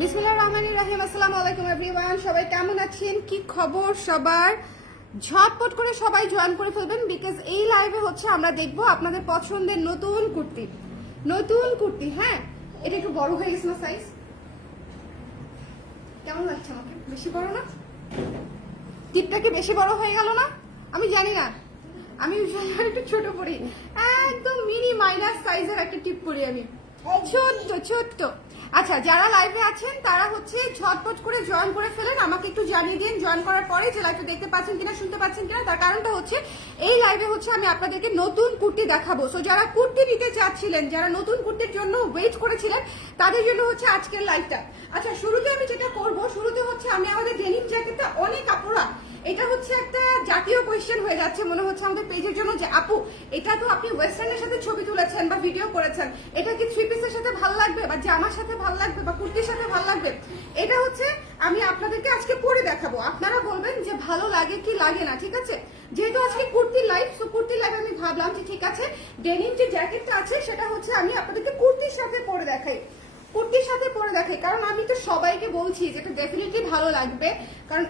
বিসমিল্লাহির রহমানির রহিম। আসসালামু আলাইকুম এভরিওয়ান, সবাই কেমন আছেন? কি খবর সবার? ঝটপট করে সবাই জয়েন করে ফেলবেন, বিকজ এই লাইভে হচ্ছে আমরা দেখব আপনাদের পছন্দের নতুন কুর্তি। হ্যাঁ, এটা একটু বড় হয়ে গেছে না সাইজ? কেমন লাগছে আমাকে? বেশি বড় না? টিপটা কি বেশি বড় হয়ে গেল না? আমি জানি না, আমি একটু ছোট পরি, একদম মিনি মাইনাস সাইজের একটা টিপ পরি আমি, ছোট্ট। আচ্ছা, যারা লাইভে আছেন তারা হচ্ছে ঝটপট করে জয়েন করে ফেলেন, আমাকে একটু জানিয়ে দিন জয়েন করার পরে যে লাইভটা দেখতে পাচ্ছেন কিনা, শুনতে পাচ্ছেন কিনা। তার কারণটা হচ্ছে এই লাইভে হচ্ছে আমি আপনাদেরকে নতুন কুর্তি দেখাবো। সো যারা কুর্তি নিতে চাচ্ছিলেন, যারা নতুন কুর্তির জন্য ওয়েট করেছিলেন, তাদের জন্য হচ্ছে আজকের লাইভটা। আচ্ছা, শুরুতে আমি যেটা করবো, শুরুতে হচ্ছে আমি আমাদের ডেনিম জ্যাকেটটা, অনেক আপুরা এটা হচ্ছে একটা জাতীয় কোয়েশ্চেন হয়ে যাচ্ছে মনে হচ্ছে আমাদের পেজের জন্য, যে আপু এটা তো আপনি ওয়েস্টার্নের সাথে ছবি তুলেছেন বা ভিডিও করেছেন, এটা কি থ্রি পিসের সাথে ভালো লাগবে বা জামার সাথে ভালো লাগবে বা কুর্তির সাথে ভালো লাগবে? এটা হচ্ছে আমি আপনাদেরকে আজকে পরে দেখাবো, আপনারা বলবেন যে ভালো লাগে কি লাগে না। ঠিক আছে, যেহেতু আজকে কুর্তির লাইভ, সো কুর্তির লাইভ আমি ভাবলাম যে ঠিক আছে ডেনিম যে জ্যাকেটটা আছে সেটা হচ্ছে আমি আপনাদেরকে কুর্তির সাথে পরে দেখাই, কারণ আমি তো সবাইকে বলছি যে এটা ডেফিনেটলি ভালো লাগবে, কারণ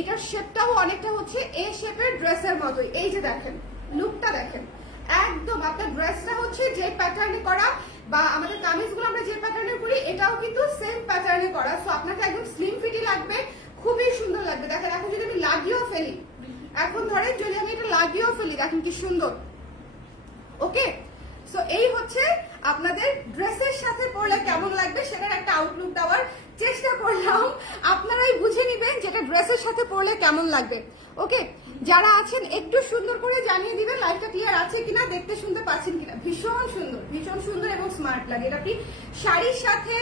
এটার শেপটাও অনেকটা হচ্ছে এ শেপের ড্রেসের মতোই। এই যে দেখেন লুকটা, দেখেন একদম আপনার ড্রেসটা হচ্ছে যে প্যাটার্নে করা বা আমাদের কামিজগুলো আমরা যে প্যাটার্নে করি এটাও কিন্তু সেম প্যাটার্নে করা। সো আপনাকে একদম স্লিম ফিটই লাগবে, খুবই সুন্দর লাগবে। দেখেন এখন যদি আমি লাগিয়েও ফেলি, এখন ধরেন যদি আমি এটা লাগিয়েও ফেলি, দেখেন কি সুন্দর। ওকে, সো এই হচ্ছে আপনাদের ড্রেসের সাথে পরলে কেমন লাগবে সেটার একটা আউটলুক দেওয়ার চেষ্টা করলাম, আপনারাই বুঝে নিবেন যেটা ড্রেসের সাথে পরলে কেমন লাগবে। ওকে, যারা আছেন একটু সুন্দর করে জানিয়ে দিবেন লাইভটা ক্লিয়ার আছে কিনা, দেখতে শুনতে পাচ্ছেন কিনা। ভীষণ সুন্দর এবং স্মার্ট লাগে। এটা আপনি শাড়ির সাথে,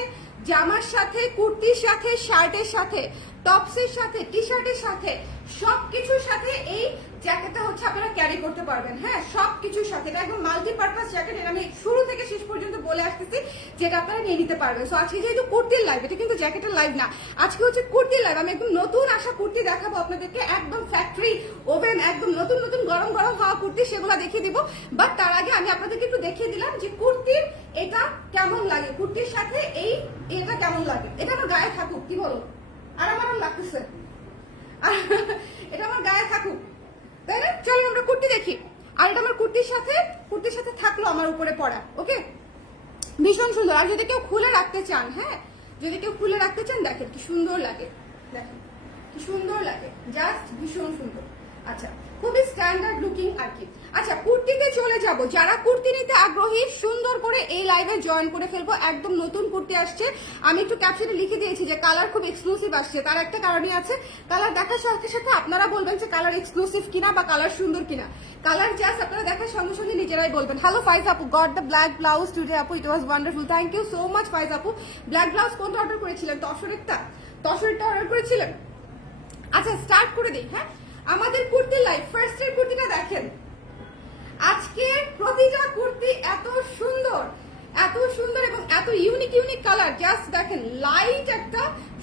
জামার সাথে, কুর্তির সাথে, শার্টের সাথে, টপসের সাথে, টি শার্টের সাথে, সবকিছুর সাথে এই জ্যাকেটটা হচ্ছে আপনারা ক্যারি করতে পারবেন। হ্যাঁ, সবকিছুর সাথে এটা একদম মাল্টিপারপাস জ্যাকেট, এটা আমি শুরু থেকে শেষ পর্যন্ত বলে আসতেছি যেটা আপনারা নিয়ে নিতে পারবেন। সো আজকে যেহেতু কুর্তির লাইভ, এটা কিন্তু জ্যাকেটের লাইভ না, আজকে হচ্ছে কুর্তির লাইভ। আমি একদম নতুন আসা কুর্তি দেখাবো আপনাদেরকে, একদম ফ্যাক্টরি ওভেন, একদম নতুন গরম হওয়া কুর্তি, সেগুলো দেখিয়ে দিব। বাট তার আগে আমি আপনাদেরকে একটু দেখিয়ে দিলাম যে কুর্তির এটা কেমন লাগে, কুর্তির সাথে এটা কেমন লাগে। এটা আমার গায়ে থাকুক, কি বলো? আরাম লাগতেছে, এটা আমার গায়ে থাকুক, তাই না? চলো আমরা কুর্তি দেখি। আর এটা আমার কুর্তির সাথে থাকলো আমার উপরে পড়া। ওকে, ভীষণ সুন্দর। আর যদি কেউ খুলে রাখতে চান, হ্যাঁ যদি কেউ খুলে রাখতে চান, দেখেন কি সুন্দর লাগে, দেখেন কি সুন্দর লাগে, জাস্ট ভীষণ সুন্দর। আচ্ছা, খুবই স্ট্যান্ডার্ড লুকিং আর কি। আচ্ছা, কুর্তিতে চলে যাব। যারা কুর্তি নিতে আগ্রহী সুন্দর করে এই লাইভে জয়েন করে ফেলবো। একদম নতুন কুর্তি আসছে, আমি একটু ক্যাপশনে লিখে দিয়েছি যে কালার খুব এক্সক্লুসিভ আসছে। তার একটা কারণই আছে, কালার দেখার সাথে সাথে আপনারা বলবেন যে কালার এক্সক্লুসিভ কিনা বা কালার সুন্দর কিনা। কালার জাস্ট আপনারা দেখার সঙ্গে সঙ্গে নিজেরাই বলবেন। হ্যালো ফাইজ আপু, got the black blouse today আপু, it was wonderful, thank you so much Faiz আপু। ব্ল্যাক ব্লাউজ কোনটা অর্ডার করেছিলেন? তসরেরটা অর্ডার করেছিলেন? আচ্ছা, স্টার্ট করে দিই। হ্যাঁ, আমাদের কুর্তি লাইভ ফার্স্টের কুর্তিটা দেখেন। আজকে প্রতিটা কুর্তি এত সুন্দর এবং এত ইউনিক কালার, জাস্ট দেখেন। লাইট একটা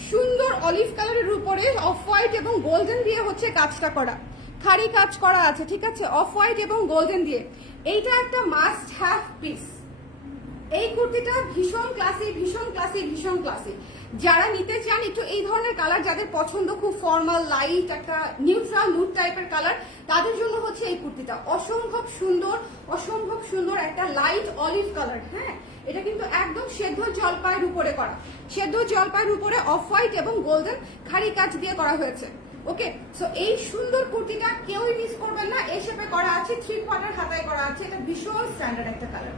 সুন্দর অলিভ কালারের উপরে অফ হোয়াইট এবং গোল্ডেন দিয়ে হচ্ছে কাজটা করা, খাড়ি কাজ করা আছে। ঠিক আছে, অফ হোয়াইট এবং গোল্ডেন দিয়ে, এইটা একটা মাস্ট হ্যাভ পিস। এই কুর্তিটা ভীষণ ক্লাসি। যারা নিতে চান একটু এই ধরনের কালার, যাদের পছন্দ খুব ফর্মাল লাইট একটা নিউট্রাল নুড টাইপের কালার, তাদের জন্য হচ্ছে এই কুর্তিটা অসম্ভব সুন্দর একটা লাইট অলিভ কালার। হ্যাঁ, এটা কিন্তু একদম সেদ্ধ জলপাইয়ের উপরে করা, অফ হোয়াইট এবং গোল্ডেন খাড়ি কাজ দিয়ে করা হয়েছে। ওকে, সো এই সুন্দর কুর্তিটা কেউই মিস করবেন না। এই শেপে করা আছে, 3/4 হাতায় করা আছে। এটা ভীষণ স্ট্যান্ডার্ড একটা কালার।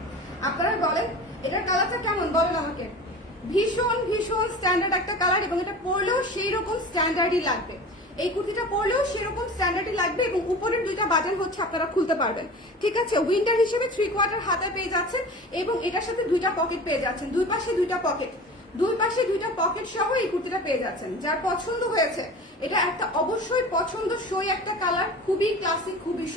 আপনারা বলেন এটার কালারটা কেমন, বলেন আমাকে। ভীষণ স্ট্যান্ডার্ড একটা কালার, এবং এটা পরলেও সেই রকম স্ট্যান্ডার্ডই লাগবে। এই কুর্তিটা পরলেও সেরকম স্ট্যান্ডার্ডই লাগবে, এবং উপরের দুইটা বাটন হচ্ছে আপনারা খুলতে পারবেন। ঠিক আছে, উইন্টার হিসেবে 3/4 হাতে পেয়ে যাচ্ছেন, এবং এটার সাথে দুইটা পকেট পেয়ে যাচ্ছেন, দুই পাশে দুইটা পকেট সহ এই কুর্তিটা পেয়ে যাচ্ছেন। যার পছন্দ হয়েছে, এটা একটা অবশ্যই পছন্দসই একটা কালার, খুবই ক্লাসিক, খুবই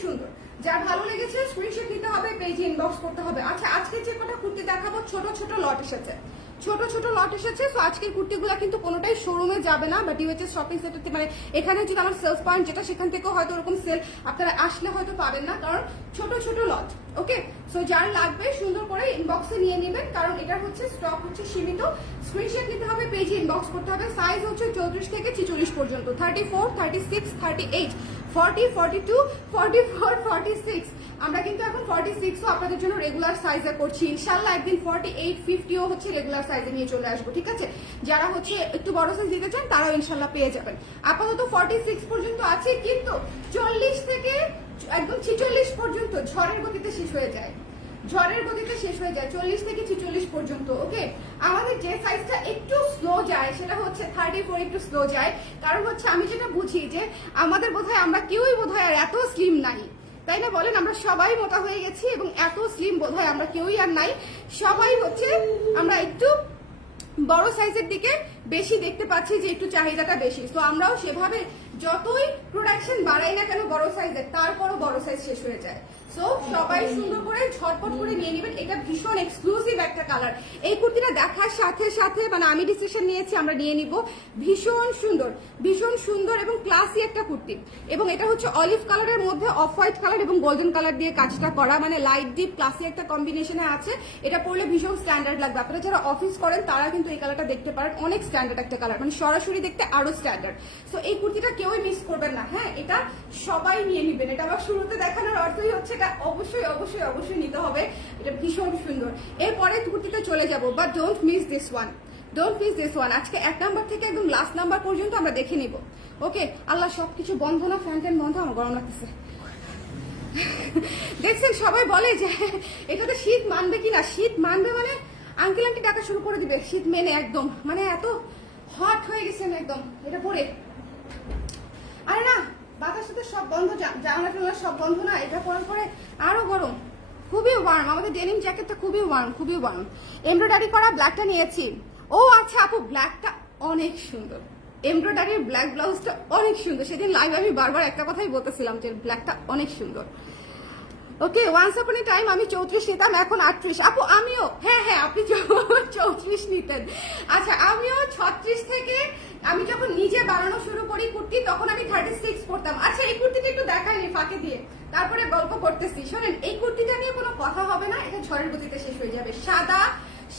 সুন্দর। যার ভালো লেগেছে স্ক্রিনশট নিতে হবে, পেজে ইনবক্স করতে হবে। আচ্ছা, আজকে যে কটা কুর্তি দেখাবো ছোট লট এসেছে, ছোট ছোট লট এসেছে। সো আজকের কুর্তিগুলো কিন্তু কোনোটাই শোরুমে যাবে না, বা ডিওএইচএস শপিং সেন্টার মানে এখানে যদি আমার সেলস পয়েন্ট যেটা সেখান থেকেও হয়তো ওরকম সেল আপনারা আসলে হয়তো পাবেন না, কারণ ছোট ছোট লট। ওকে, সো যার লাগবে সুন্দর করে ইনবক্সে নিয়ে নেবেন, কারণ এটা হচ্ছে স্টক হচ্ছে সীমিত। স্ক্রিনশট নিতে হবে, পেজে ইনবক্স করতে হবে। সাইজ হচ্ছে 34 থেকে 46 পর্যন্ত, 34, 36, 38, 40, 42, 44, 46। আমরা কিন্তু এখন 46ও আপনাদের জন্য রেগুলার সাইজে করছি ইনশাল্লাহ। একদিন 48, 50ও হচ্ছে রেগুলার সাইজে নিয়ে চলে আসবো, ঠিক আছে? যারা হচ্ছে একটু বড় সাইজ দিতে চান তারাও ইনশাল্লাহ পেয়ে যাবেন। আপাতত 46 পর্যন্ত আছে, কিন্তু 40 থেকে একদম 46 পর্যন্ত ঝড়ের গতিতে শেষ হয়ে যায়, ঝড়ের গতিতে শেষ হয়ে যায় 40 থেকে 46 পর্যন্ত। ওকে, আমাদের যে সাইজটা একটু স্লো যায় সেটা হচ্ছে 34 একটু স্লো যায়, কারণ হচ্ছে আমি যেটা বুঝি যে আমাদের বোধহয় আমরা কেউই বোধহয় আর এত স্লিম নাই, তাই না বলেন? আমরা সবাই মোটা হয়ে গেছি এবং এত স্লিম বোধহয় আমরা কেউই আর নাই। সবাই হচ্ছে আমরা একটু বড় সাইজের দিকে বেশি দেখতে পাচ্ছি, যে একটু চাহিদাটা বেশি। তো আমরাও সেভাবে যতই প্রোডাকশন বাড়াই না কেন বড় সাইজের, তারপরও বড় সাইজ শেষ হয়ে যায়। সো সবাই সুন্দর করে ঝটপট করে নিয়ে নেবেন। এটা ভীষণ এক্সক্লুসিভ একটা কালার। এই কুর্তিটা দেখার সাথে সাথে মানে আমি ডিসিশন নিয়েছি আমরা নিয়ে নিব। ভীষণ সুন্দর, ভীষণ সুন্দর এবং ক্লাসি একটা কুর্তি, এবং এটা হচ্ছে অলিভ কালারের মধ্যে অফ হোয়াইট কালার এবং গোল্ডেন কালার দিয়ে কাজটা করা, মানে লাইট ডিপ ক্লাসি একটা কম্বিনেশনে আছে। এটা পরলে ভীষণ স্ট্যান্ডার্ড লাগবে। আপনারা যারা অফিস করেন তারা কিন্তু এই কালারটা দেখতে পারেন, অনেক স্ট্যান্ডার্ড একটা কালার, মানে সরাসরি দেখতে আরো স্ট্যান্ডার্ড। সো এই কুর্তিটা কেউই মিস করবেন না। হ্যাঁ, এটা সবাই নিয়ে নিবেন। এটা আমার শুরুতে দেখানোর অর্থই হচ্ছে এটা অবশ্যই অবশ্যই অবশ্যই নিতে হবে। এটা ভীষণ সুন্দর। এরপরে কুর্তিতে চলে যাব, but don't miss this one, don't miss this one. আজকে 1 নাম্বার থেকে একদম লাস্ট নাম্বার পর্যন্ত আমরা দেখে নিব। ওকে, আল্লাহ সবকিছু বন্ধ না, ফ্যান ট্যান বন্ধ, আমার গরম লাগতেছে। দেখছেন সবাই বলে যে এটাতে শীত মানবে কিনা, শীত মানবে মানে আঙ্কেল আন্টি ডাকা শুরু করে দিবে শীত মেনে, একদম মানে এত হট হয়ে গেছেন একদম এটা পরে। আরে না, বাতাস সাথে সব বন্ধ, জানলা টানলা সব বন্ধ না, এটা পরার পরে আরো গরম, খুবই ওয়ার্ম। আমাদের ডেনিম জ্যাকেটটা খুবই ওয়ার্ম, খুবই ওয়ার্ম। এমব্রয়ডারি করা ব্ল্যাকটা নিয়েছি। ও আচ্ছা আপু, ব্ল্যাকটা অনেক সুন্দর, এমব্রয়ডারির ব্ল্যাক ব্লাউজটা অনেক সুন্দর। সেদিন লাইভ আমি বারবার একটা কথাই বলতেছিলাম যে ব্ল্যাকটা অনেক সুন্দর। ওকে, ওয়ান্স আপন এ টাইম আমি 34 নিতাম, এখন 38। আপু আমিও, হ্যাঁ হ্যাঁ আপনি 34 নিতেন। আচ্ছা, আমিও 36 থেকে আমি যখন নিজে বানানো শুরু করি কুর্তি তখন আমি 36 পরতাম। আচ্ছা, এই কুর্তিটা একটু দেখাইনি ফাঁকে দিয়ে, তারপরে গল্প করতেছি। শোনেন, এই কুর্তিটা নিয়ে কোনো কথা হবে না, এটা ঝড়ের গতিতে শেষ হয়ে যাবে। সাদা,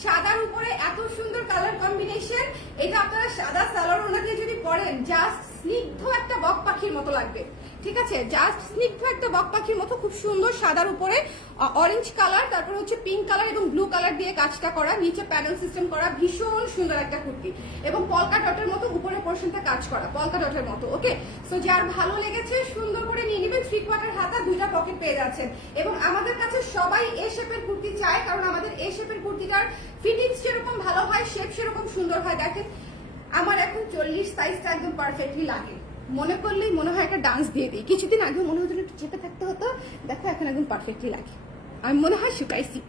সাদার উপরে এত সুন্দর কালার কম্বিনেশন। এটা আপনারা সাদা সালোয়ার ওনা দিয়ে যদি পরেন, জাস্ট স্নিগ্ধ একটা বক পাখির মতো লাগবে, ঠিক আছে? জাস্ট স্নিগ্ধ একটা বক পাখির মতো, খুব সুন্দর। সাদার উপরে অরেঞ্জ কালার, তারপর হচ্ছে পিঙ্ক কালার এবং ব্লু কালার দিয়ে কাজটা করা, নিচে প্যানেল সিস্টেম করা, ভীষণ সুন্দর একটা কুর্তি। এবং পলকা ডটের মতো উপরের পোর্শনটা কাজ করা, পলকা ডটের মতো। ওকে, সো যার ভালো লেগেছে সুন্দর করে নিয়ে নেবেন। 3/4 হাতা, 2টা পকেট পেয়ে যাচ্ছেন। এবং আমাদের কাছে সবাই এ শেপের কুর্তি চায়, কারণ আমাদের এ শেপের কুর্তিটার ফিটিংস যেরকম ভালো হয়, শেপ সেরকম সুন্দর হয়। দেখেন আমার এখন 40 সাইজটা একদম পারফেক্টলি লাগে, মনে করলেই মনে হয় একটা ডান্স দিয়ে দিই। কিছুদিন আগে মনে হতো একটু চেপে থাকতে হতো, দেখো এখন একদম পারফেক্টলি লাগে। আমি মনে হয় শুকাইছি,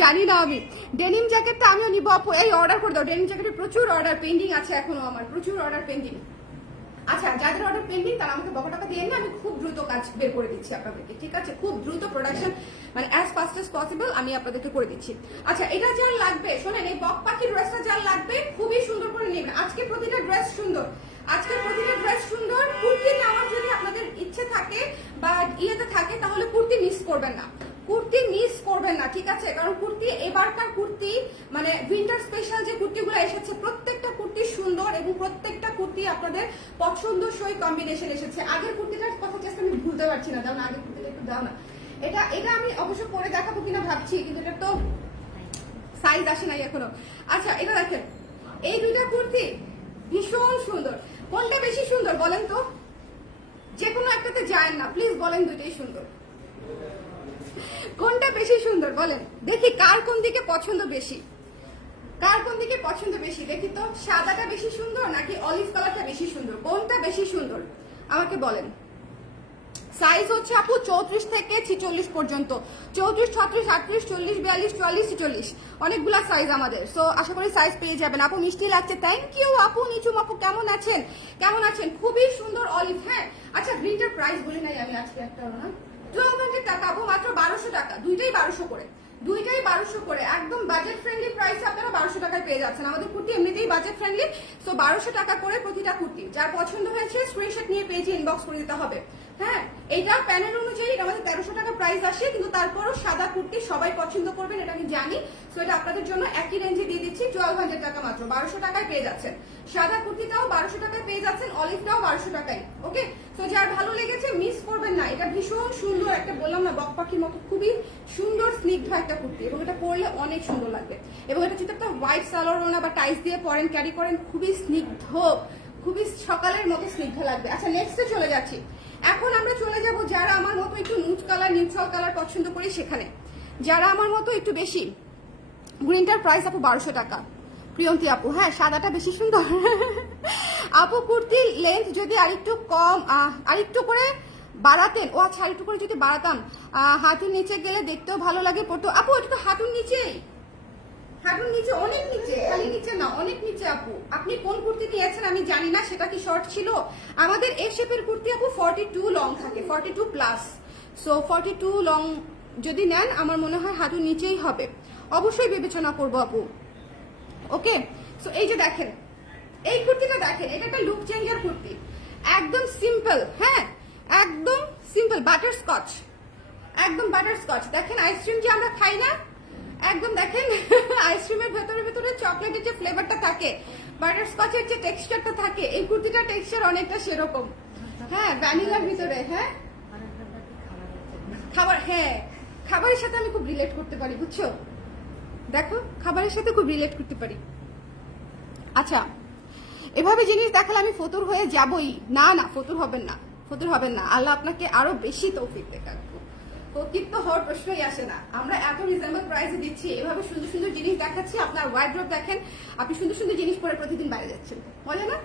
জানি না। আমি ডেনিম জ্যাকেটটা আমিও নিবো আপু, এই অর্ডার করে দাও। ডেনিম জ্যাকেটের প্রচুর অর্ডার পেন্ডিং আছে এখনো, আমার প্রচুর অর্ডার পেন্ডিং। আচ্ছা, যাদের অর্ডার পেন্ডিং তারা আমাকে বকা টাকা দিয়ে আমি খুব দ্রুত কাজ বের করে দিচ্ছি আপনাদেরকে, ঠিক আছে? খুব দ্রুত প্রোডাকশন, মানে অ্যাজ ফাস্ট এজ পসিবল আমি আপনাদেরকে করে দিচ্ছি। আচ্ছা, এটা যার লাগবে, শোনেন, এই বক পাখির ড্রেসটা যার লাগবে খুবই সুন্দর করে নেবেন। আজকে প্রতিটা ড্রেস সুন্দর, আজকের প্রতিটা ড্রেস সুন্দর। কুর্তি নেওয়ার যদি আপনাদের ইচ্ছে থাকে বা ইয়েতে থাকে, তাহলে কুর্তি মিস করবেন না, কুর্তি মিস করবেন না, ঠিক আছে? কারণ কুর্তি এবারকার কুর্তি মানে উইন্টার স্পেশাল যে কুর্তিগুলো এসেছে, প্রত্যেকটা কুর্তি সুন্দর এবং প্রত্যেকটা কুর্তি আপনাদের পছন্দসই কম্বিনেশন এসেছে। আগের কুর্তিটার কথা জাস্ট আমি ভুলতে পারছি না, দাও না আগের কুর্তিটা একটু দাও না। এটা এটা আমি অবশ্য পরে দেখাবো কিনা ভাবছি, কিন্তু এটা তো সাইজ আসে নাই এখনো। আচ্ছা, এটা দেখেন, এই দুইটা কুর্তি ভীষণ সুন্দর। কোনটা বেশি সুন্দর বলেন তো? যে কোনো একটাতে যায় না, প্লিজ বলেন দুইটাই সুন্দর। কোনটা বেশি সুন্দর বলেন দেখি, কার কোন দিকে পছন্দ বেশি, কার কোন দিকে পছন্দ বেশি দেখি তো। সাদাটা বেশি সুন্দর নাকি অলিভ কালারটা বেশি সুন্দর, কোনটা বেশি সুন্দর আমাকে বলেন। সাইজ হচ্ছে আপু 34 থেকে 46 পর্যন্ত, 34, 36, 38, 40, 42, 44, 46, অনেকগুলা সাইজ আমাদের। সো আশা করি সাইজ পেয়ে যাবেন। আপু মিষ্টি লাগছে, থ্যাংক ইউ আপু। নিচুম আপু কেমন আছেন, কেমন আছেন? খুবই সুন্দর অলিভ। হ্যাঁ, আচ্ছা, গ্রিনটার প্রাইস বলি নাই আমি আজকে একটা না, 1200 টাকা আপু, মাত্র 1200 টাকা, দুইটাই 1200 করে, দুইটাই 1200 করে, একদম বাজেট ফ্রেন্ডলি প্রাইসে আপনারা 1200 টাকায় পেয়ে যাচ্ছেন। আমাদের কুর্তি এমনিতেই বাজেট ফ্রেন্ডলি, সো 1200 টাকা করে প্রতিটা কুর্তি। যার পছন্দ হয়েছে স্ক্রিনশট নিয়ে পেজে ইনবক্স করে দিতে হবে। হ্যাঁ, এইটা প্যানেল অনুযায়ী আমাদের 1300 টাকা প্রাইস আসে, কিন্তু তারপরও সাদা কুর্তি সবাই পছন্দ করবেন এটা আমি জানি। সো এটা আপনাদের জন্য একই রেঞ্জে দিয়ে দিচ্ছি, 1200 টাকা মাত্র, 1200 টাকায় পেয়ে যাচ্ছেন। সাদা কুর্তিটাও 1200 টাকায় পেয়ে যাচ্ছেন, অলিভটাও 1200 টাকায়। ওকে, তো যার ভালো লেগেছে মিস করবেন না। এটা ভীষণ সুন্দর একটা, বললাম না, বক পাখির মতো খুবই সুন্দর স্নিগ্ধ একটা কুর্তি, এবং এটা পরলে অনেক সুন্দর লাগবে। এবং এটা যদি একটা হোয়াইট সালোয়ার ওড়না বা টাইস দিয়ে পরেন, ক্যারি করেন, খুবই স্নিগ্ধ, খুবই সকালের মতো স্নিগ্ধ লাগবে। আচ্ছা, নেক্সটে চলে যাচ্ছি। এখন আমরা চলে যাব যারা আমার মতো একটু নুড কালার, নিউট্রাল কালার পছন্দ করি সেখানে। যারা আমার মতো একটু বেশি, গ্রিনটার প্রাইস আপু 1200 টাকা। প্রিয়ন্তী আপু, হ্যাঁ সাদাটা বেশি সুন্দর। আপু কুর্তির লেন্থ যদি আরেকটু কম, আরেকটু করে বাড়াতেন। ও আচ্ছা, আরেকটু করে যদি বাড়াতাম, হাঁটুর নিচে গেলে দেখতেও ভালো লাগে পড়তো। আপু এটা তো হাঁটুর নিচেই, হাঁটুর নিচে, অনেক নিচে, খালি নিচে না, অনেক নিচে। আপু আপনি কোন কুর্তি নিয়েছেন আমি জানি না, সেটা কি শর্ট ছিল? আমাদের এই শেপের কুর্তি আপু 42 লং থাকে, 42 প্লাস। সো 42 লং যদি নেন আমার মনে হয় হাঁটুর নিচেই হবে, অবশ্যই বিবেচনা করবো আপু। ওকে, সো এই যে দেখেন এই কুর্তিটা দেখেন, এটা একটা লুক চেঞ্জার কুর্তি, একদম সিম্পল। হ্যাঁ, একদম সিম্পল, বাটার স্কচ, একদম বাটার স্কচ। দেখেন আইসক্রিম যে আমরা খাই না, একদম দেখেন আইসক্রিমের ভেতরে ভেতরে চকলেটের যে ফ্লেভারটা থাকে, বাটার স্কচের যে টেক্সচারটা থাকে, এই কুর্তিটার টেক্সচার অনেকটা সেরকম। হ্যাঁ, ভ্যানিলার ভিতরে। হ্যাঁ, খাবার, হ্যাঁ খাবারের সাথে আমি খুব রিলেট করতে পারি, বুঝছো? দেখো খাবারের সাথে খুব রিলেট করতে পারি। আচ্ছা, এভাবে জিনিস দেখালে আমি ফতুর হয়ে যাবই না? না, ফতুর হবেন না, ফতুর হবেন না। আল্লাহ আপনাকে আরো বেশি তৌফিক দেখাক। অতিরিক্ত হওয়ার প্রশ্নই আসে না। আমরা এত রিজনেবল প্রাইসে দিচ্ছি, এভাবে সুন্দর সুন্দর জিনিস দেখাচ্ছি। আপনার ওয়ার্ড্রপ দেখেন, আপনি সুন্দর সুন্দর জিনিস পরে প্রতিদিন বাইরে যাচ্ছেন, মজা না?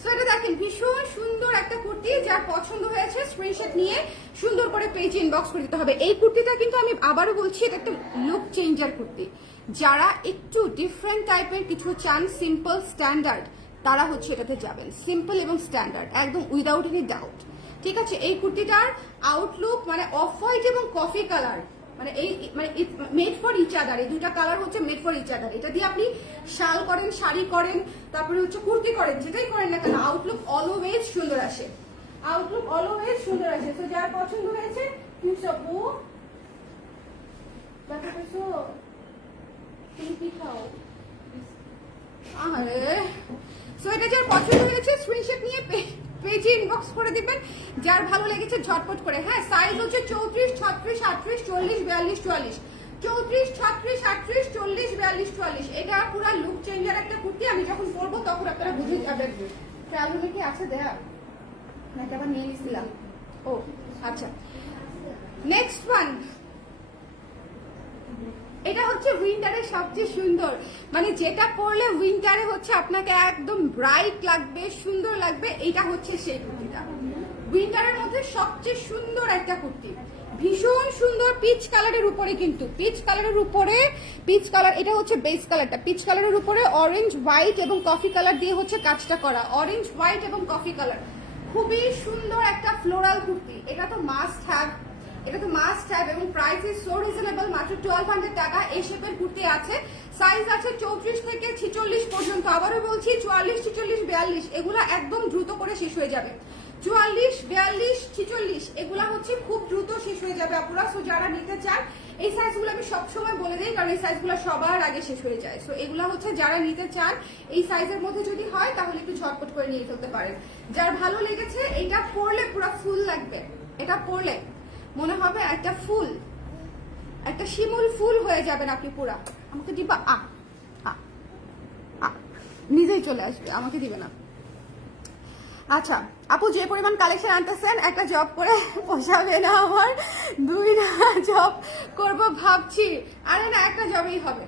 সো এটা দেখেন ভীষণ সুন্দর একটা কুর্তি, যার পছন্দ হয়েছে স্ক্রিনশট নিয়ে সুন্দর করে পেজে ইনবক্স করে দিতে হবে। এই কুর্তিটা কিন্তু আমি আবারও বলছি, এটা একটা লুক চেঞ্জার কুর্তি। যারা একটু ডিফারেন্ট টাইপের কিছু চান, সিম্পল স্ট্যান্ডার্ড, তারা হচ্ছে এটাতে যাবেন। সিম্পল এবং স্ট্যান্ডার্ড, একদম উইদাউট এনি ডাউট। ঠিক আছে, এই কুর্তিটার আউটলুক মানে অফ হোয়াইট এবং কফি কালার, মানে এই মানে মেড ফর ইচ আদার, এই দুটা কালার হচ্ছে মেড ফর ইচ আদার। এটা দিয়ে আপনি শাল করেন, শাড়ি করেন, তারপরে হচ্ছে কুর্তি করেন, যেটাই করেন না কেন, আউটলুক অলওয়েজ সুন্দর আসে, আউটলুক অলওয়েজ সুন্দর আসে। তো যার পছন্দ হয়েছে আপু, তুমি কি খাও? আরে, সো এটা যার পছন্দ হয়েছে স্ক্রিনশট নিয়ে পেজে ইনবক্স করে দিবেন। যার ভালো লেগেছে ঝটপট করে। হ্যাঁ, সাইজ হচ্ছে 34, 36, 38, 40, 42, 44, 34, 36, 38, 40, 42, 44। এটা পুরো লুক চেঞ্জার একটা কুর্তি। আমি যখন পরবো তখন আপনারা বুঝে যাবেন। ট্রাভেলে কি আছে দেয়া নাকি আবার নিয়ে নিছিলাম? ও আচ্ছা, নেক্সট ওয়ান। এটা হচ্ছে উইন্টারের সবচেয়ে সুন্দর, মানে যেটা পরলে উইন্টারে হচ্ছে আপনাকে একদম ব্রাইট লাগবে, সুন্দর লাগবে। এটা হচ্ছে সেই কুর্তিটা, উইন্টারের মধ্যে সবচেয়ে সুন্দর একটা কুর্তি, ভীষণ সুন্দর পিচ কালারের উপরে। কিন্তু পিচ কালারের উপরে, পিচ কালার এটা হচ্ছে বেস কালারটা, পিচ কালারের উপরে অরেঞ্জ হোয়াইট এবং কফি কালার দিয়ে হচ্ছে কাজটা করা, অরেঞ্জ হোয়াইট এবং কফি কালার। খুবই সুন্দর একটা ফ্লোরাল কুর্তি। এটা তো মাস্ট হ্যাভ, এটা তো মাস্ট হ্যাভ, এবং প্রাইস ইজ সো রিজনেবল, মাত্র 1200 টাকা। এই শেপের কুর্তি আছে, সাইজ আছে 34 থেকে 46 পর্যন্ত। আবারও বলছি 44, 46, 42 এগুলা একদম দ্রুত করে শেষ হয়ে যাবে। 44, 42, 46 এগুলা হচ্ছে খুব দ্রুত শেষ হয়ে যাবে আপুরা। সো যারা নিতে চান, এই সাইজগুলো আমি সবসময় বলে দিই, কারণ এই সাইজগুলো সবার আগে শেষ হয়ে যায়। সো এগুলা হচ্ছে যারা নিতে চান, এই সাইজের মধ্যে যদি হয় তাহলে একটু ঝটপট করে নিয়ে ফেলতে পারেন। যার ভালো লেগেছে, এটা পরলে পুরো ফুল লাগবে, এটা পরলে মনে হবে একটা ফুল, একটা শিমুল ফুল হয়ে যাবেন আপনি পুরা। আমাকে দিবা? নিজেই চলে আসবে, আমাকে দিবে না। আচ্ছা আপু, যে পরিমাণ কালেকশন আনতেছেন একটা জব করে পোষাবে না আমার, 2টা জব করব ভাবছি। আরে না, একটা জবেই হবে।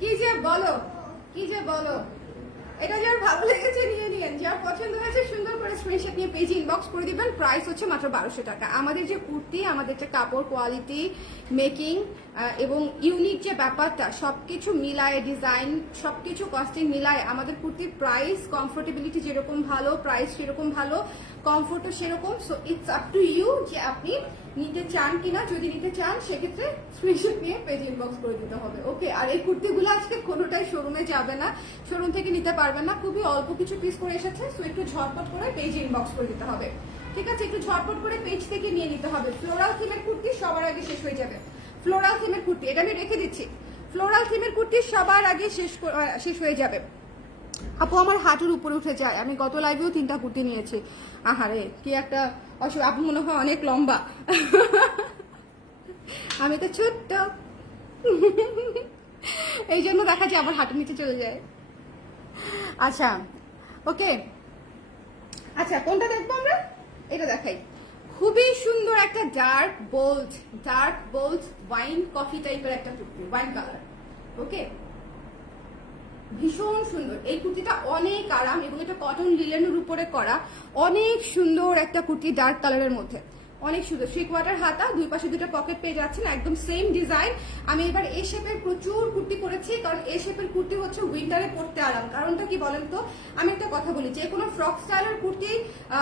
কি যে বলো, কি যে বলো। এটা যার ভালো লেগেছে নিয়ে নিন, যার পছন্দ হয়েছে সুন্দর করে স্ক্রিনশট নিয়ে পেজে ইনবক্স করে দিবেন। প্রাইস হচ্ছে মাত্র 1200 টাকা। আমাদের যে কুর্তি, আমাদের যে কাপড় কোয়ালিটি, মেকিং এবং ইউনিক যে ব্যাপারটা, সবকিছু মিলায়, ডিজাইন সবকিছু কস্টিং মিলায় আমাদের কুর্তির প্রাইস, কমফোর্টেবিলিটি যেরকম ভালো, প্রাইস সেরকম ভালো। কমফোর্টও সেরকম। So it's up to you যে আপনি নিতে চান কিনা। যদি নিতে চান সেক্ষেত্রে স্ক্রিনশট নিয়ে পেজ ইনবক্স করে দিতে হবে। ওকে, আর এই কুর্তিগুলো আজকে কোনোটাই শোরুমে যাবে না, শোরুম থেকে নিতে পারবেন না, খুবই অল্প কিছু পিস করে এসেছে। সো একটু ঝটপট করে পেজ ইনবক্স করে দিতে হবে, ঠিক আছে? একটু ঝটপট করে পেজ থেকে নিয়ে নিতে হবে। ফ্লোরাল থিমের কুর্তি সবার আগে শেষ হয়ে যাবে। ফ্লোরাল থিমের কুর্তি এটা আমি রেখে দিচ্ছি। ফ্লোরাল থিমের কুর্তি সবার আগে শেষ হয়ে যাবে। আপু আমার হাঁটুর উপরে উঠে যায়, আমি গত লাইভেও 3টা কুর্তি নিয়েছি। আহারে কি একটা অসুবিধা, আপু মনে হয় অনেক লম্বা, আমি তো ছোট্ট, এই জন্য দেখা যায় আমার হাঁটুর নিচে চলে যায়। আচ্ছা ওকে, আচ্ছা কোনটা দেখবো আমরা? এটা দেখাই, খুবই সুন্দর একটা ডার্ক বোল্ড ওয়াইন কফি টাইপের একটা কুর্তি, ওয়াইন কালার। ওকে, ভীষণ সুন্দর এই কুর্তিটা, অনেক আরাম এবং এটা কটন লিলেনের উপরে করা, অনেক সুন্দর একটা কুর্তি ডার্ক কালারের মধ্যে, অনেক সুন্দর। 3 কোয়ার্টার হাতা, দুই পাশে 2টা পকেট পেয়ে যাচ্ছেন, একদম সেম ডিজাইন। আমি এবার এ শেপের প্রচুর কুর্তি করেছি, কারণ এ শেপের কুর্তি হচ্ছে উইন্টারে পরতে আরাম। কারণটা কি বলেন তো? আমি একটা কথা বলি, যে কোনো ফ্রক স্টাইলের কুর্তি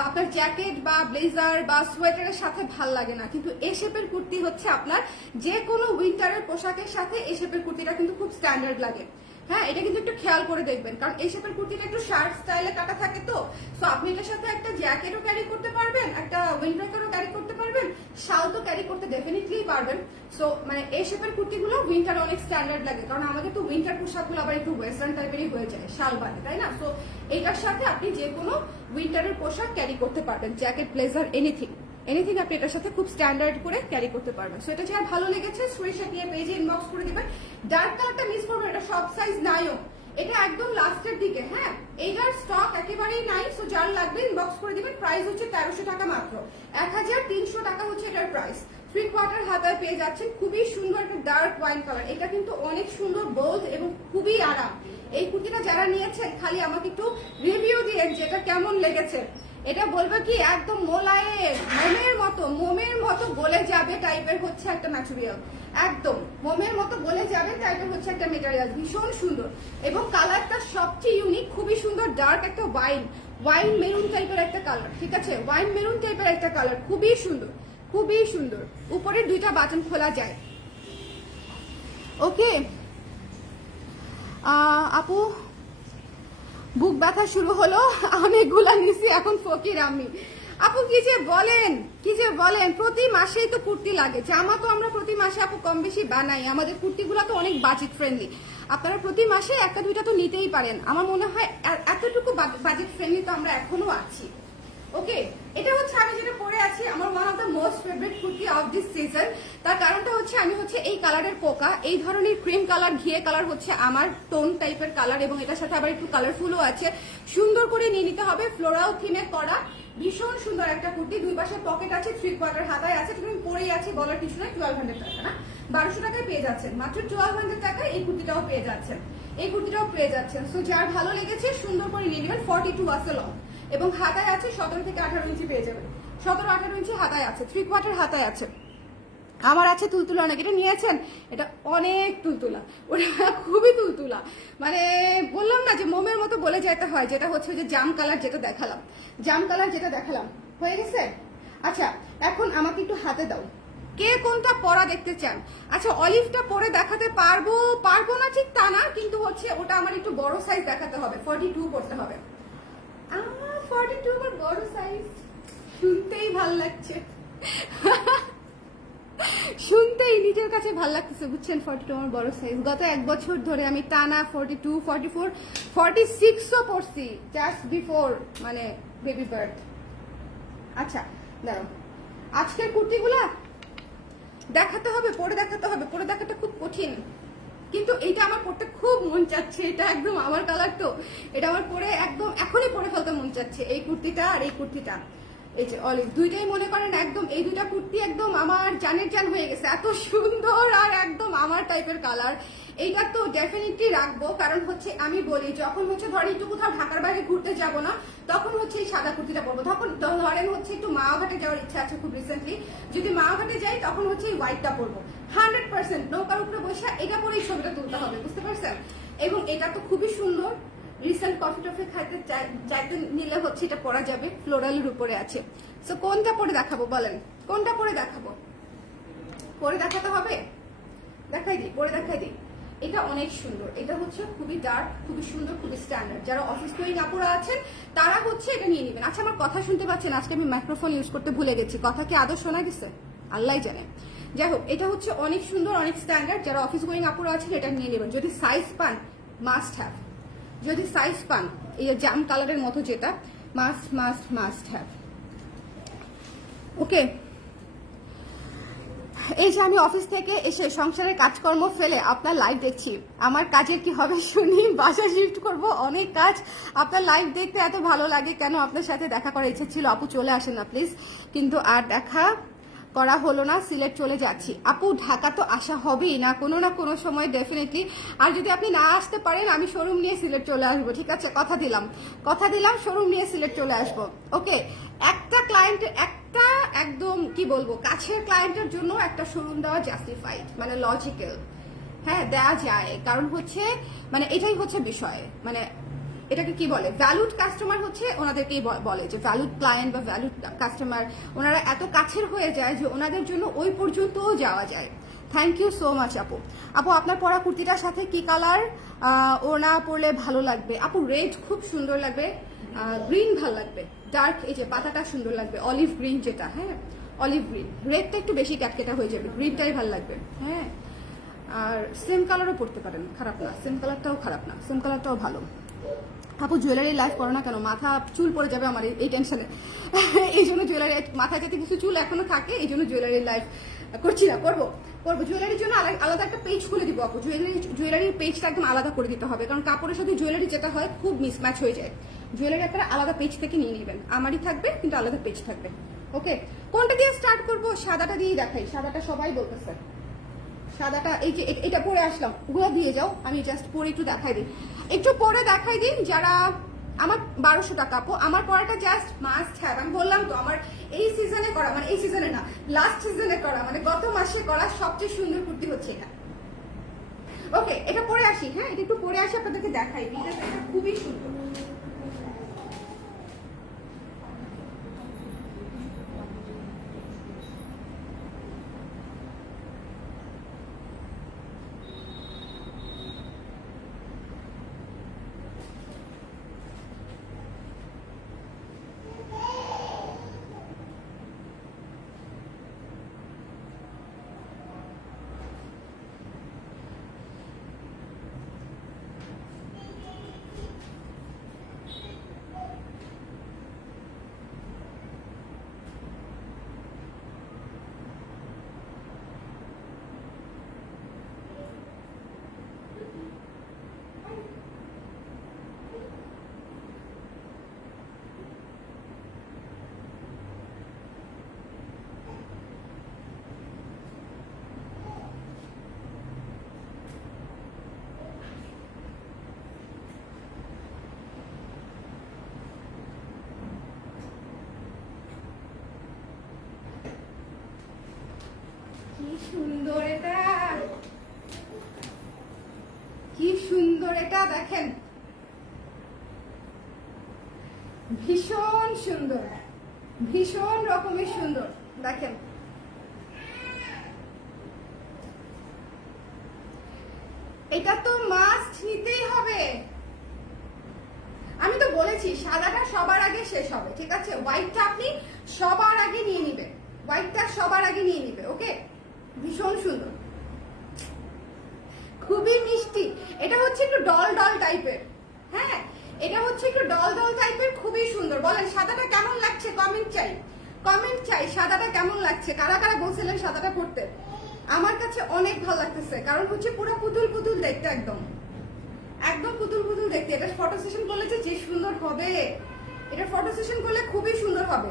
আপনার জ্যাকেট বা ব্লেজার বা সোয়েটারের সাথে ভাল লাগে না, কিন্তু এ শেপের কুর্তি হচ্ছে আপনার যে কোনো উইন্টারের পোশাকের সাথে এ শেপের কুর্তিটা কিন্তু খুব স্ট্যান্ডার্ড লাগে। হ্যাঁ, এটা কিন্তু একটু খেয়াল করে দেখবেন, কারণ এই শেপের কুর্তিটা একটু শার্ট স্টাইলে কাটা থাকে, তো সো আপনি এটার সাথে একটা জ্যাকেটও ক্যারি করতে পারবেন, একটা উইন্ডব্রেকারও ক্যারি করতে পারবেন, শাল তো ক্যারি করতে ডেফিনেটলি পারবেন। সো মানে এই শেপের কুর্তিগুলো উইন্টারে অনেক স্ট্যান্ডার্ড লাগে, কারণ আমাদের তো উইন্টার পোশাকগুলো আবার একটু ওয়েস্টার্ন টাইপেরই হয়ে যায় শাল বাদে, তাই না? সো এইটার সাথে আপনি যে কোনো উইন্টারের পোশাক ক্যারি করতে পারবেন, জ্যাকেট ব্লেজার এনিথিং আপনি এটার সাথে খুব স্ট্যান্ডার্ড করে ক্যারি করতে পারবেন। সো এটা যার ভালো লেগেছে স্ক্রিনশট নিয়ে পেজে ইনবক্স করে দিবেন। ডার্ক কালারটা মিস করবেন, এটা সব সাইজ নাইও, এটা একদম লাস্টের দিকে। হ্যাঁ, এইটার স্টক একেবারেই নাই। সো যার লাগবে ইনবক্স করে দিবেন। প্রাইস হচ্ছে 1300 টাকা মাত্র, 1300 টাকা হচ্ছে এটার প্রাইস। 3 কোয়ার্টার হাতায় পেয়ে যাচ্ছেন, খুবই সুন্দর একটা ডার্ক ওয়াইন কালার। এটা কিন্তু অনেক সুন্দর বোল্ড এবং খুবই আরাম। এই কুর্তিটা যারা নিয়েছেন খালি আমাকে একটু রিভিউ দিয়ে যেটা কেমন লেগেছে, এটা বলবে কি একদম মোলায়েম, মোমের মতো গলে যাবে টাইপের হচ্ছে একটা ম্যাটেরিয়াল, একদম মোমের মতো গলে যাবে টাইপের হচ্ছে একটা মেটেরিয়াল, ভীষণ সুন্দর। এবং কালারটা সবচেয়ে ইউনিক, খুবই সুন্দর, ডার্ক একটা ওয়াইন মেরুন টাইপের একটা কালার, ঠিক আছে? ওয়াইন মেরুন টাইপের একটা কালার, খুবই সুন্দর, খুবই সুন্দর। উপরের 2টা বাটন খোলা যায়। ওকে আপু, বুক ব্যথা শুরু হলো, আমি গুলা নিছি এখন ফকির আমি। আপু কি যে বলেন, প্রতি মাসেই তো কুর্তি লাগে, জামা তো আমরা প্রতি মাসে আপু কম বেশি বানাই, আমাদের কুর্তিগুলো তো অনেক বাজেট ফ্রেন্ডলি। আপনারা প্রতি মাসে 1-2টা তো নিতেই পারেন। আমার মনে হয় এতটুকু বাজেট ফ্রেন্ডলি তো আমরা এখনো আছি। ওকে, এটা হচ্ছে আমি যেটা পরে আছি, আমার one of the most favourite kurti of this season. তার কারণটা হচ্ছে আমি হচ্ছে এই কালারের পোকা, এই ধরনের ক্রিম কালার, ঘিয়ে কালার হচ্ছে আমার টোন টাইপের কালার, এবং এটার সাথে আবার একটু কালারফুলও আছে। সুন্দর করে নিয়ে নিতে হবে, ফ্লোরাল থিমে করা, ভীষণ সুন্দর একটা কুর্তি। 2 পাশে পকেট আছে, 3 কোয়ার্টার হাতায় আছে, তুমি পরেই আছে বলার কিছু নয়। 1200 টাকা না, 1200 টাকায় পেয়ে যাচ্ছেন, মাত্র 1200 টাকায় এই কুর্তিটাও পেয়ে যাচ্ছেন। সো যার ভালো লেগেছে সুন্দর করে নিয়ে নেবেন। 42 আছে লং এবং হাতায় আছে 17 থেকে 18 ইঞ্চি পেয়ে যাবেন। 17-18 ইঞ্চি হাতায় আছে, 3 কোয়ার্টার হাতায় আছে। আমার আছে তুলতুলা, অনেক এটা নিয়েছেন, এটা অনেক তুলতুলা, ওটা খুবই তুলতুলা, মানে বললাম না যে মোমের মতো বলে যেতে হয়, যেটা হচ্ছে যে জাম কালার যেটা দেখালাম হয়ে গেছে। আচ্ছা এখন আমাকে একটু হাতে দাও, কে কোনটা পরা দেখতে চান? আচ্ছা অলিভটা পরে দেখাতে পারবো না ঠিক তা না, কিন্তু হচ্ছে ওটা আমার একটু বড় সাইজ দেখাতে হবে, 42 পড়তে হবে। 42 আমার বড় সাইজ, শুনতেই ভাল লাগছে, শুনতেই নিজের কাছে ভাল লাগতেছে, বুঝছেন? 42 আমার বড় সাইজ। গত 1 বছর ধরে আমি টানা 42, 44, 46ও পড়ছি, জাস্ট বিফোর মানে বেবি বার্থ। আচ্ছা দাঁড়াও, আজকের কুর্তিগুলা দেখাতে হবে, পরে দেখাটা খুব কঠিন, কিন্তু এইটা আমার পড়তে খুব মন চাচ্ছে। এটা একদম আমার কালার, তো এটা আমার পরে একদম এখনই পরে ফেলতে মন চাচ্ছে, এই কুর্তিটা আর এই কুর্তিটা। এই যে অলিভ, দুইটাই মনে করেন একদম, এই 2টা কুর্তি একদম আমার জানের জান হয়ে গেছে, এত সুন্দর আর একদম আমার টাইপের কালার। এইটা তো ডেফিনেটলি রাখবো, কারণ হচ্ছে আমি বলি যখন হচ্ছে ধরেন একটু কোথাও ঢাকার বাইরে ঘুরতে যাব না, তখন হচ্ছে এই সাদা কুর্তিটা পরবো। তখন ধরেন হচ্ছে একটু মাওঘাটে যাওয়ার ইচ্ছা আছে খুব রিসেন্টলি, যদি মাওঘাটে যাই তখন হচ্ছে এই হোয়াইটটা পরবো। 100% নৌকার উপরে বসে এটা পরেই ছবিটা তুলতে হবে, বুঝতে পারছেন? এবং এটা তো খুবই সুন্দর, রিসেন্ট কফি টফি খাইতে চাইতে নিলে হচ্ছে এটা পরা যাবে, ফ্লোরালের উপরে আছে। সো কোনটা পরে দেখাবো বলেন, কোনটা পরে দেখাবো? পরে দেখাতে হবে, দেখাই দিই, পরে দেখাই দিই। এটা অনেক সুন্দর, এটা হচ্ছে খুবই ডার্ক, খুবই সুন্দর, খুবই স্ট্যান্ডার্ড। যারা অফিস গোয়িং আপুরা আছেন তারা হচ্ছে এটা নিয়ে নেবেন। আচ্ছা, আমার কথা শুনতে পাচ্ছেন? আজকে আমি মাইক্রোফোন ইউজ করতে ভুলে গেছি, কথা কি আদৌ শোনা গেছে? আল্লাহ জানে। যাই হোক, এটা হচ্ছে অনেক সুন্দর, অনেক স্ট্যান্ডার্ড। যারা অফিস গোয়িং আপুরা আছেন এটা নিয়ে নেবেন। যদি সাইজ পান, মাস্ট হ্যাভ। যদি সাইজ পান, এই জাম কালারের মতো যেটা, মাস্ট মাস্ট মাস্ট হ্যাভ। ওকে, এই যে আমি অফিস থেকে এসে সংসারের কাজকর্ম ফেলে আপনার লাইভ দেখছি, আমার কাজের কি হবে শুনি, বাসা শিফট করব, অনেক কাজ। আপনার লাইভ দেখতে এত ভালো লাগে কেন? আপনার সাথে দেখা করার ইচ্ছে ছিল আপু, চলে আসেন না প্লিজ। কিন্তু আর দেখা করা হলো না, সিলেট চলে যাচ্ছি। আপু ঢাকা তো আসা হবেই না কোনো সময় ডেফিনেটলি। আর যদি আপনি না আসতে পারেন, আমি শোরুম নিয়ে সিলেট চলে আসবো, ঠিক আছে? কথা দিলাম শোরুম নিয়ে সিলেট চলে আসবো। ওকে, একটা ক্লায়েন্ট, একটা একদম কি বলবো, কাছের ক্লায়েন্টের জন্য একটা শোরুম দেওয়া জাস্টিফাইড, মানে লজিক্যাল। হ্যাঁ, দেওয়া যায়, কারণ হচ্ছে মানে এটাই হচ্ছে বিষয়, মানে এটাকে কি বলে, ভ্যালুড কাস্টমার হচ্ছে ওনাদেরকেই বলে যে ভ্যালুড ক্লায়েন্ট বা ভ্যালুড কাস্টমার। ওনারা এত কাছের হয়ে যায় যে ওনাদের জন্য ওই পর্যন্তও যাওয়া যায়। থ্যাংক ইউ সো মাচ আপু। আপু আপনার পরা কুর্তিটার সাথে কি কালার ওনা পরলে ভালো লাগবে? আপু রেড খুব সুন্দর লাগবে, গ্রিন ভালো লাগবে, ডার্ক এই যে পাতাটা সুন্দর লাগবে, অলিভ গ্রিন যেটা, হ্যাঁ অলিভ গ্রিন। রেডটা একটু বেশি ক্যাটকেটা হয়ে যাবে, গ্রিনটাই ভালো লাগবে। হ্যাঁ, আর সেম কালারও পরতে পারেন, খারাপ না, সেম কালারটাও খারাপ না, সেম কালারটাও ভালো। আপু জুয়েলারি লাইভ করো না কেন? মাথা চুল পড়ে যাবে আমার এই টেনশনে, এই জন্য জুয়েলারি, মাথায় যাতে কিছু চুল এখনো থাকে এই জন্য জুয়েলারি লাইভ করছি না। করবো জুয়েলারির জন্য আলাদা একটা পেজ খুলে দিব আপু। জুয়েলারির পেজটা একদম আলাদা করে দিতে হবে, কারণ কাপড়ের সাথে জুয়েলারি যেটা হয় খুব মিসম্যাচ হয়ে যায়। জুয়েলারি একটা আলাদা পেজ থেকে নিয়ে নেবেন, আমারই থাকবে কিন্তু আলাদা পেজ থাকবে। ওকে, কোনটা দিয়ে স্টার্ট করবো? সাদাটা দিয়েই দেখাই, সাদাটা সবাই বলতেছে। সাদাটা এই যে এটা পরে আসলাম, ওগুলো দিয়ে যাও, আমি জাস্ট পরে একটু দেখাই দিই, একটু পরে দেখাই দিই। যারা আমার 1200 টাকা আপু, আমার পরাটা জাস্ট মাস্ট হ্যাভ। আমি বললাম তো আমার এই সিজনে করা, মানে এই সিজনে না, লাস্ট সিজনে করা, মানে গত মাসে করা সবচেয়ে সুন্দর কুর্তি হচ্ছে এটা। ওকে, এটা পরে আসি, হ্যাঁ এটা একটু পরে আসি, আপনাদেরকে দেখাই, এটা খুবই সুন্দর। কি সুন্দর এটা, কি সুন্দর এটা, দেখেন ভীষণ সুন্দর, ভীষণ রকমের সুন্দর। দেখেন এটা তো মাস্ট নিতেই হবে। আমি তো বলেছি সাদাটা সবার আগে শেষ হবে, ঠিক আছে? হোয়াইটটা আপনি সবার আগে নিয়ে নিবেন, হোয়াইটটা সবার আগে নিয়ে নিবে। ওকে, ভীষণ সুন্দর, খুবই মিষ্টি। এটা হচ্ছে একটু ডল ডল টাইপের, হ্যাঁ এটা হচ্ছে একটু ডল ডল টাইপের, খুবই সুন্দর। বলেন সাদাটা কেমন লাগছে? কমেন্ট চাই সাদাটা কেমন লাগছে। কারা কারা বলছিলেন সাদাটা পরতে? আমার কাছে অনেক ভালো লাগতেছে, কারণ হচ্ছে পুরো পুতুল পুতুল দেখতে, একদম পুতুল পুতুল দেখতে। এটা ফটো সেশন করলে যে সুন্দর হবে, এটা ফটো সেশন করলে খুবই সুন্দর হবে।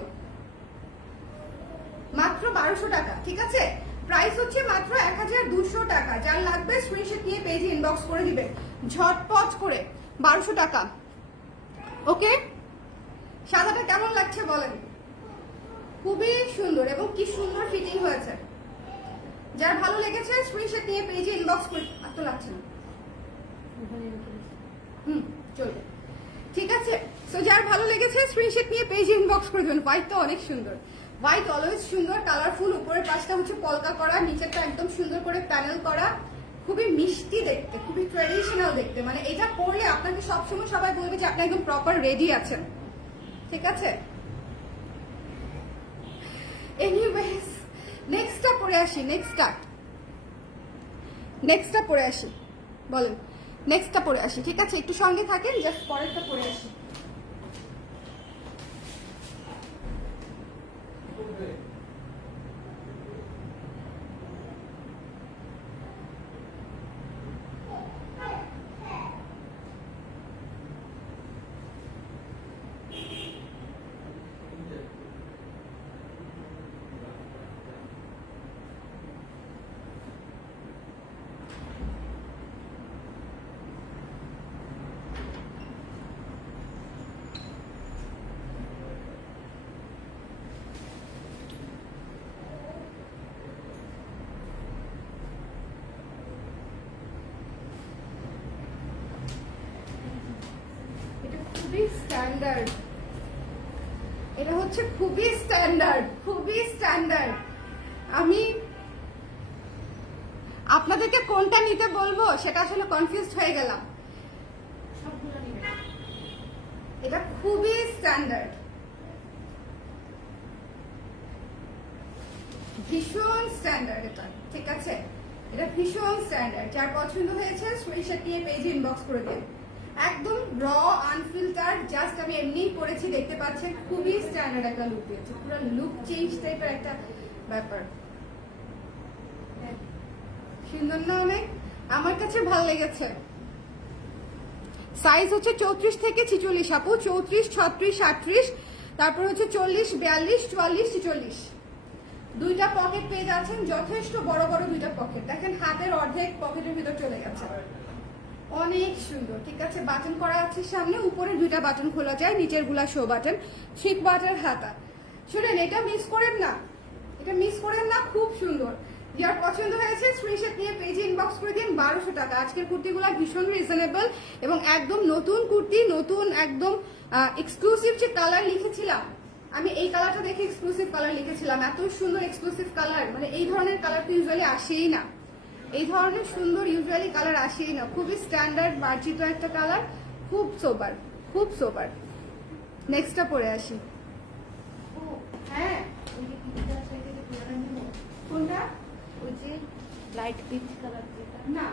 মাত্র 1200 টাকা, ঠিক আছে? প্রাইস হচ্ছে মাত্র 1200 টাকা। যার লাগবে স্ক্রিনশট নিয়ে পেজে ইনবক্স করে দিবে ঝটপট করে। 1200 টাকা। ওকে, সাদাটা কেমন লাগছে বলেন? খুবই সুন্দর এবং কি সুন্দর ফিটিং হয়েছে। যার ভালো লেগেছে স্ক্রিনশট নিয়ে পেজে ইনবক্স করে। আর তো লাগছে না, চলবে। ঠিক আছে? সো যার ভালো লেগেছে স্ক্রিনশট নিয়ে পেজ ইনবক্স করে দেবেন। হোয়াইট তো অনেক সুন্দর, হোয়াইট অলওয়েজ সুন্দর, কালারফুল। উপরের পাশটা হচ্ছে পলকা করা, নিচেরটা একদম সুন্দর করে প্যানেল করা, খুবই মিষ্টি দেখতে, খুবই ট্রেডিশনাল দেখতে। মানে এটা পরলে আপনাকে সবসময় সবাই বলবে যে আপনি একদম প্রপার রেডি আছেন। ঠিক আছে? এনিওয়েজ নেক্সটটা পরে আসি। নেক্সটটা পরে আসি, বলেন নেক্সটটা পরে আসি। ঠিক আছে, একটু সঙ্গে থাকেন, জাস্ট পরেরটা পরে আসি। খুবই স্ট্যান্ডার্ড, এটা হচ্ছে খুবই স্ট্যান্ডার্ড। আমি আপনাদেরকে কোনটা নিতে বলবো সেটা আসলে কনফিউজড হয়ে গেলাম। এটা খুবই স্ট্যান্ডার্ড, ভীষণ স্ট্যান্ডার্ড এটা। ঠিক আছে, এটা ভীষণ স্ট্যান্ডার্ড। যার পছন্দ হয়েছে স্ক্রিনশট নিয়ে পেজে ইনবক্স করে দিন। একদম র আনফিল্টার, জাস্ট আমি এমনিই পরেছি, দেখতে পাচ্ছেন খুবই স্ট্যান্ডার্ড একটা লুক দিয়েছে, পুরো লুক চেঞ্জ টাইপের একটা ব্যাপার। সুন্দর না অনেক? আমার কাছে ভালো লেগেছে। সাইজ হচ্ছে 34 থেকে 46 আপু, 34, 36, 38, তারপর হচ্ছে 40, 42, 44, 46। দুইটা পকেট পেয়ে যাচ্ছেন, যথেষ্ট বড় বড় দুইটা পকেট। দেখেন হাতের অর্ধেক পকেটের ভিতর চলে গেছে, অনেক সুন্দর। ঠিক আছে, বাটন করা আছে সামনে, উপরে দুইটা বাটন খোলা যায়, নিচের গুলা শো বাটন, থ্রিক বাটন হাতা। শুনেন, এটা মিস করেন না, খুব সুন্দর। যার পছন্দ হয়েছে স্ক্রিনশট নিয়ে পেজে ইনবক্স করে দিন। 1200 টাকা। আজকের কুর্তিগুলো ভীষণ রিজনেবল এবং একদম নতুন কুর্তি, নতুন একদম এক্সক্লুসিভ যে কালার লিখেছিলাম আমি, এই কালারটা দেখে এক্সক্লুসিভ কালার লিখেছিলাম। এত সুন্দর এক্সক্লুসিভ কালার, মানে এই ধরনের কালার তো ইউজুয়ালি আসেই না, এই ধরনের সুন্দর ইউজুয়ালি কালার আসেই না। খুবই স্ট্যান্ডার্ড মার্জিত একটা কালার, খুব সোবার। নেক্সটটা পরে আসি। হ্যাঁ, কোনটা? ওই যে লাইট পিচ কালার যেটা না,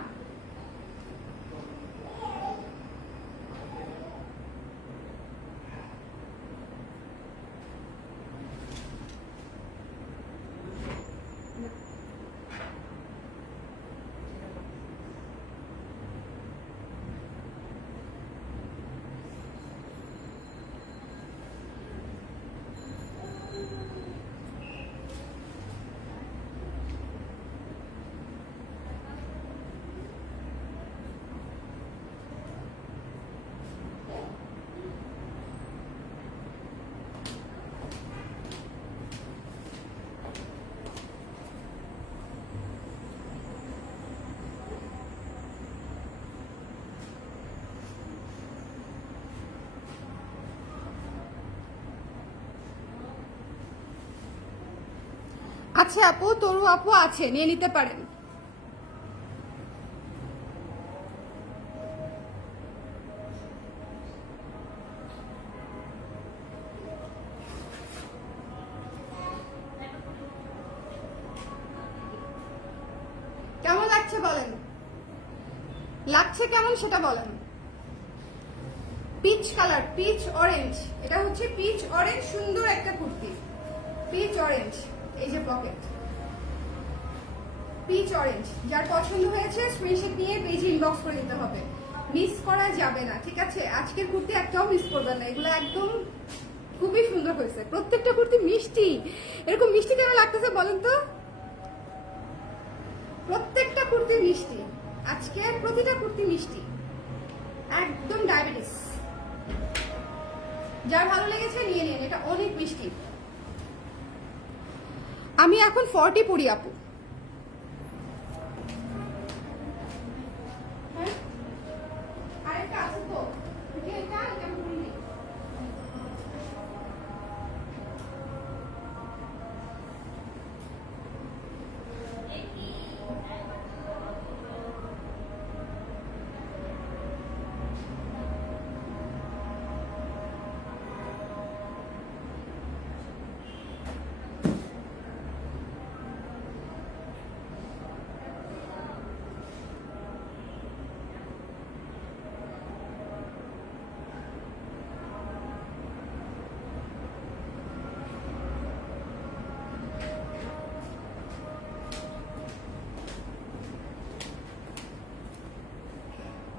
আচ্ছা আপু, তরু আপু আছে, নিয়ে নিতে পারেন। কেমন লাগছে বলেন, লাগছে কেমন সেটা বলেন। পিচ কালার, পিচ অরেঞ্জ, এটা হচ্ছে পিচ অরেঞ্জ, সুন্দর একটা কুর্তি, পিচ অরেঞ্জ। এই যে পকেট, পিচ অরেঞ্জ। যার পছন্দ হয়েছে স্ক্রিনশট নিয়ে পেজে ইনবক্স করে দিতে হবে, মিস করা যাবে না। ঠিক আছে, আজকের কুর্তি একটাও মিস করবেন না, এগুলো একদম খুবই সুন্দর হয়েছে। প্রত্যেকটা কুর্তি মিষ্টি, এরকম মিষ্টি কেন লাগতেছে বলেন তো? প্রত্যেকটা কুর্তি মিষ্টি, আজকের প্রতিটা কুর্তি মিষ্টি, একদম ডায়াবেটিস। যার ভালো লেগেছে নিয়ে নিন, এটা অনেক মিষ্টি। আমি এখন 40 পরি আপু। হ্যাঁ, আরেকটা আছে তো, এটা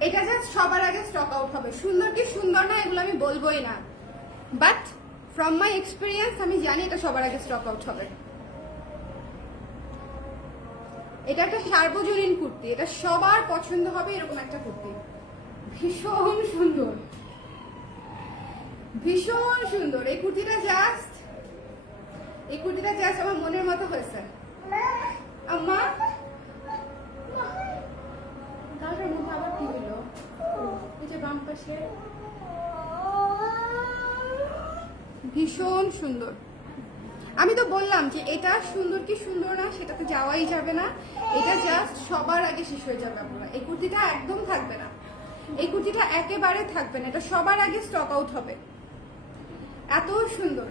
এটা জাস্ট সবার আগে স্টক আউট হবে। সুন্দর কি সুন্দর না এগুলো আমি বলবোই না, বাট ফ্রম মাই এক্সপিরিয়েন্স আমি জানি এটা সবার আগে স্টক আউট হবে। এটা একটা সার্বজনীন কুর্তি, এটা সবার পছন্দ হবে এরকম একটা কুর্তি। ভীষণ সুন্দর, ভীষণ সুন্দর। এই কুর্তিটা জাস্ট আমার মনের মতো হয়েছে। আম্মা গালটার মধ্যে আবার কি হলো? এই যে বাম পাশে ভীষণ সুন্দর। আমি তো বললাম যে এটা সুন্দর কি সুন্দর না সেটাতে যাওয়াই যাবে না, এটা জাস্ট সবার আগে শেষ হয়ে যাবে আপনারা। এই কুর্তিটা একদম থাকবে না, এই কুর্তিটা একেবারে থাকবে না, এটা সবার আগে স্টক আউট হবে। এত সুন্দর।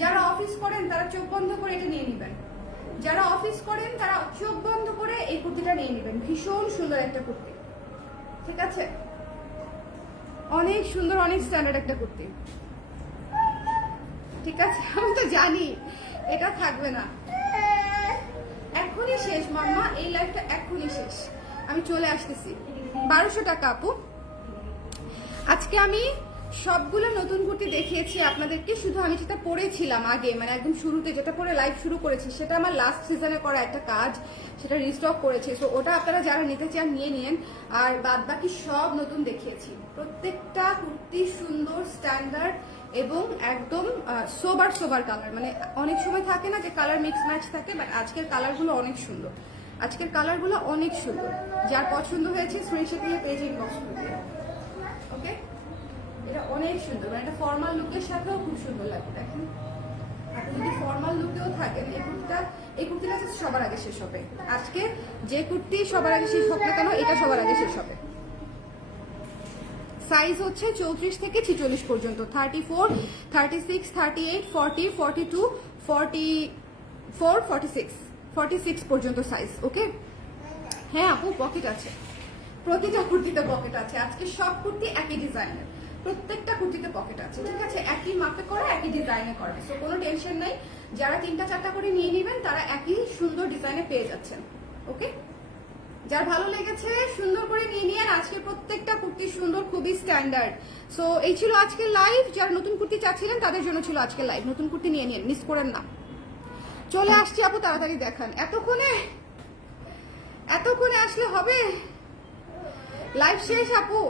যারা অফিস করেন তারা চোখ বন্ধ করে এটা নিয়ে নেবেন, যারা অফিস করেন তারা চোখ বন্ধ করে এই কুর্তিটা নিয়ে নেবেন। ভীষণ সুন্দর একটা কুর্তি, ঠিক আছে? অনেক সুন্দর, অনেক স্ট্যান্ডার্ড একটা কুর্তি, ঠিক আছে? আমি তো জানি এটা থাকবে না। এখনই শেষ মাম্মা, এই লাইফটা এখনই শেষ। আমি চলে আসতেছি। 1200 টাকা আপু। আজকে আমি সবগুলো নতুন কুর্তি দেখিয়েছি আপনাদেরকে, শুধু আমি যেটা পরেছিলাম আগে, মানে একদম শুরুতে যেটা পরে লাইভ শুরু করেছি, সেটা আমার লাস্ট সিজনে করা একটা কাজ, সেটা রিস্টক করেছি। সো ওটা আপনারা যারা নিতে চান নিয়ে নিন। আর বাদ বাকি সব নতুন দেখিয়েছি। প্রত্যেকটা কুর্তি সুন্দর, স্ট্যান্ডার্ড এবং একদম সোবার কালার। মানে অনেক সময় থাকে না যে কালার মিক্স ম্যাচ থাকে, বাট আজকের কালারগুলো অনেক সুন্দর, আজকের কালারগুলো অনেক সুন্দর। যার পছন্দ হয়েছে স্ক্রিনশট নিয়ে পেজ ইনবক্স করতে। ওকে, এটা অনেক সুন্দর, মানে এটা ফর্মাল লুকের সাথেও খুব সুন্দর লাগবে। দেখেন, আপনি যদি ফর্মাল লুকেও থাকেন, এই কুর্তিটা সবার আগে শেষ হবে। আজকে যে কুর্তি সবার আগে শেষ হোক না কেন, এটা সবার আগে শেষ হবে। সাইজ হচ্ছে 34 থেকে 46 পর্যন্ত, 34, 36, 38, 40, 42, 44, 46 পর্যন্ত সাইজ। ওকে, হ্যাঁ আপু পকেট আছে, প্রতিটা কুর্তিতে পকেট আছে। আজকে সব কুর্তি একই ডিজাইনের, প্রত্যেকটা কুর্তিতে পকেট আছে, ঠিক আছে? একই মাপে করা, একই ডিজাইনে করা। সো কোনো টেনশন নাই, যারা 3টা-4টা করে নিয়ে নেবেন তারা একই সুন্দর ডিজাইনে পেয়ে যাচ্ছেন। ওকে, যার ভালো লেগেছে সুন্দর করে নিয়ে নিন। আজকে প্রত্যেকটা কুর্তি সুন্দর, খুবই স্ট্যান্ডার্ড। সো এই ছিল আজকের লাইভ। যারা নতুন কুর্তি চাচ্ছিলেন তাদের জন্য ছিল আজকের লাইভ। নতুন কুর্তি নিয়ে নিন, মিস করেন না। চলে আসছি আপু, তাড়াতাড়ি দেখান। এতক্ষণে আসলে হবে? লাইভ শেষ আপু,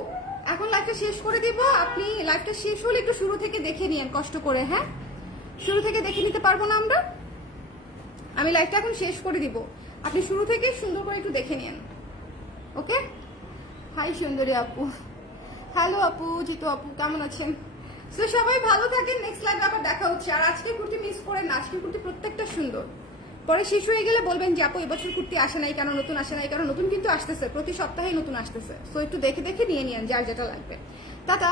এখন লাইভটা শেষ করে দিব। আপনি লাইভটা শেষ হলে একটু শুরু থেকে দেখে নিন কষ্ট করে। হ্যাঁ, শুরু থেকে দেখে নিতে পারবো না আমরা? আমি লাইভটা এখন শেষ করে দিব, আপনি শুরু থেকে সুন্দর করে একটু দেখে নিন। ওকে, হাই সুন্দরী আপু, হ্যালো আপু, জিতু আপু, কেমন আছেন? তো সবাই ভালো থাকেন, নেক্সট লাইভে আবার দেখা হচ্ছে। আর আজকে কুর্তি মিস করেন না, আজকে কুর্তি প্রত্যেকটা সুন্দর। পরে শেষ হয়ে গেলে বলবেন যে আপু এবছর কুর্তি আসে নাই কেন, নতুন আসে নাই কেন? নতুন কিন্তু আসতেছে, প্রতি সপ্তাহেই নতুন আসতেছে। সো একটু দেখে দেখে নিয়ে নিন যার যেটা লাগবে। টাটা।